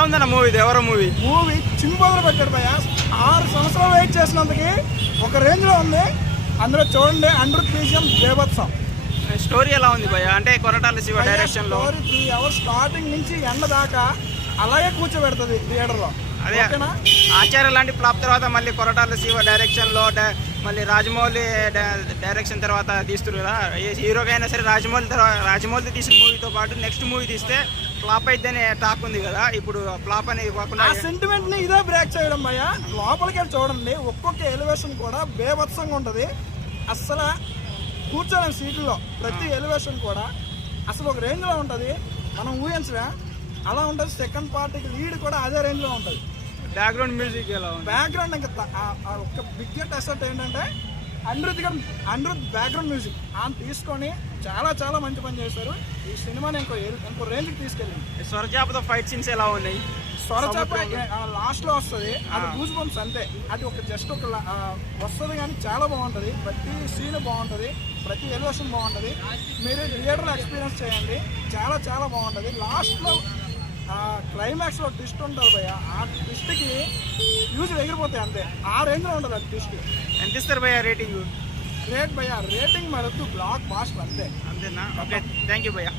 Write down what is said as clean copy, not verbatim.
ఎలా ఉందన్న మూవీ? ఎవరో మూవీ చింపోదలు పెట్టాడు భయ్య. 6 సంవత్సరాలు వెయిట్ చేసినందుకు ఒక రేంజ్ లో ఉంది. అందులో చూడండి, అనిరుద్ బీజిఎం బేభత్సం. స్టోరీ ఎలా ఉంది భయ్య? అంటే కొరటాల శివ డైరెక్షన్ లో 3 అవర్స్ స్టార్టింగ్ నుంచి ఎండ దాకా అలాగే కూర్చోబెడుతుంది థియేటర్ లో. అదే ఆచార్య లాంటి ఫ్లాప్ తర్వాత మళ్ళీ కొరటాల శివ డైరెక్షన్ లో మళ్ళీ రాజమౌళి డైరెక్షన్ తర్వాత తీస్తున్నారు కదా. ఏ హీరోకైనా సరే రాజమౌళి తీసిన మూవీతో పాటు నెక్స్ట్ మూవీ తీస్తే ఫ్లాప్ అయితేనే టాక్ ఉంది కదా. ఇప్పుడు ఫ్లాప్ అనేది కాకుండా సెంటిమెంట్ ని ఇదే బ్రేక్ చేయడం భయ్య. లోపలికి చూడండి, ఒక్కొక్క ఎలివేషన్ కూడా బేభత్సంగా ఉంటుంది. అస్సలు కూర్చోలేం సీట్లో. ప్రతి ఎలివేషన్ కూడా అసలు ఒక రేంజ్ లో ఉంటుంది, మనం ఊహించలే అలా ఉంటుంది. సెకండ్ పార్టీకి లీడ్ కూడా అదే రేంజ్ లో ఉంటుంది. బ్యాక్గ్రౌండ్ మ్యూజిక్ ఎలా ఉంది? బ్యాక్గ్రౌండ్ ఇంకా ఒక బిగ్గెస్ట్ అసెట్ ఏంటంటే అనిరుద్ బ్యాక్గ్రౌండ్ మ్యూజిక్ ఆయన తీసుకొని చాలా మంచి పని చేశారు. ఈ సినిమాని ఇంకో రేంజ్కి తీసుకెళ్ళింది. స్వరజాపతో ఫైట్ సీన్స్ ఎలా ఉన్నాయి? స్వరజాప లాస్ట్ లో వస్తుంది, అది గూస్ బంప్స్ అంతే. అది ఒక జస్ట్ ఒక వస్తుంది కానీ చాలా బాగుంటుంది. ప్రతి సీన్ బాగుంటుంది, ప్రతి ఎలివేషన్ బాగుంటుంది. మీరు థియేటర్లో ఎక్స్పీరియన్స్ చేయండి, చాలా బాగుంటుంది. లాస్ట్లో క్లైమాక్స్లో ట్విస్ట్ ఉంటుంది భయ్య. ఆ ట్విస్ట్కి యూజ్ ఎగిరిపోతాయి అంతే. ఆ రేంజ్లో ఉంటుంది ఆ ట్విస్ట్. ఎంత ఇస్తారు భయ్య రేటింగ్? గ్రేట్ భయ్య, రేటింగ్ మరొద్దు, బ్లాక్ బాస్టర్ అంతే. అంతేనా? ఓకే, థ్యాంక్ యూ భయ్య.